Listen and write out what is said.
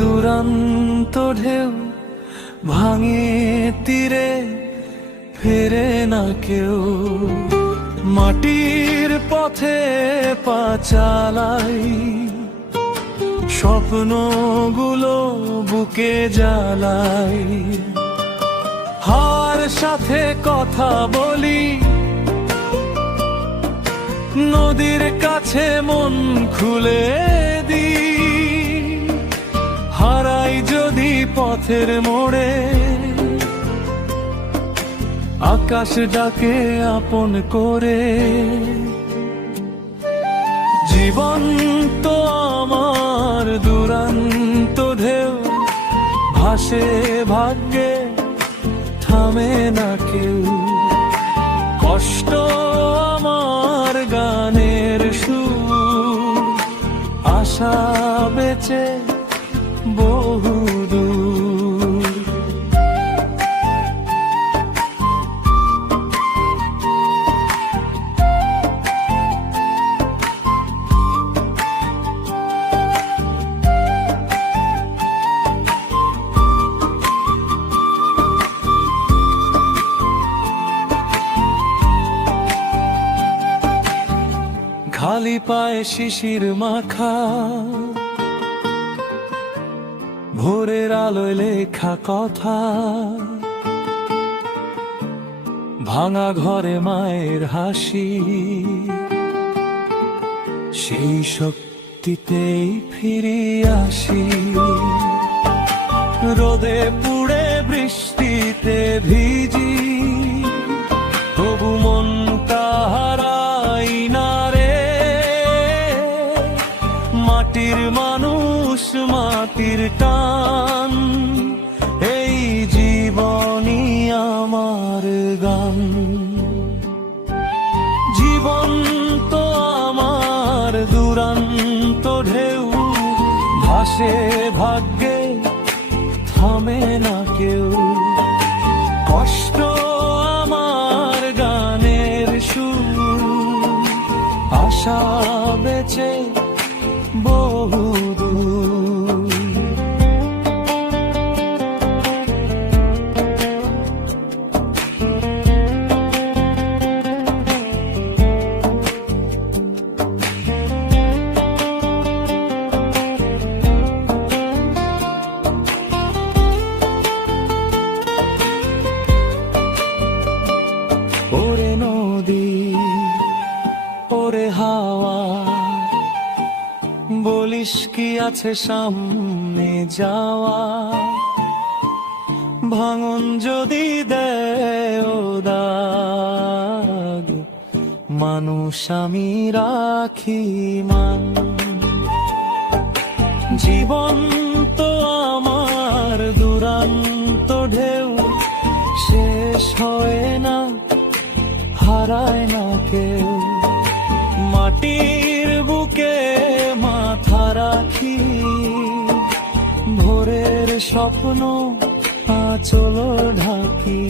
দুরন্ত ঢেউ ভাঙে তীরে ফেরে না কেউ। মাটির পথে পা চালাই, স্বপ্নগুলো বুকে জ্বালাই। হার সাথে কথা বলি, নদীর কাছে মন খুলে দিই। হারাই যদি পথের মোড়ে, আকাশ ডাকে আপন করে। জীবন তো আমার দুরন্ত ঢেউ, ভাসে ভাগ্যে থামে না কেউ। কষ্ট আমার গানের সুর, আশা বেচে বহুদূর। খালি পায়ে শিশির মাখা, ভোরের আলোয় লেখা কথা। ভাঙা ঘরে মায়ের হাসি, সেই শক্তিতেই ফিরে আসি। রোদে পুড়ে বৃষ্টিতে ভিজি, তবু মন তাহারাই না রে। মাটির মানুষ, মাটির টান, এই জীবনই আমার গান। জীবন তো আমার দুরন্ত ঢেউ, ভাসে ভাগ্যে থামে না কেউ। কষ্ট আমার গানের সুর, আশা বেচে বহুদূর। ওরে নদী, ওরে হাওয়া, বলিস কি আছে সামনে যাওয়া। ভাঙন যদি দেয় ও দাগ, মানুষ আমি রাখি মান। জীবন তো আমার দুরন্ত ঢেউ, শেষ হয় না, হারায় না কেউ। মাটির বুকে মাথা রাখি, ভোরের স্বপ্ন আঁচল ঢাকি।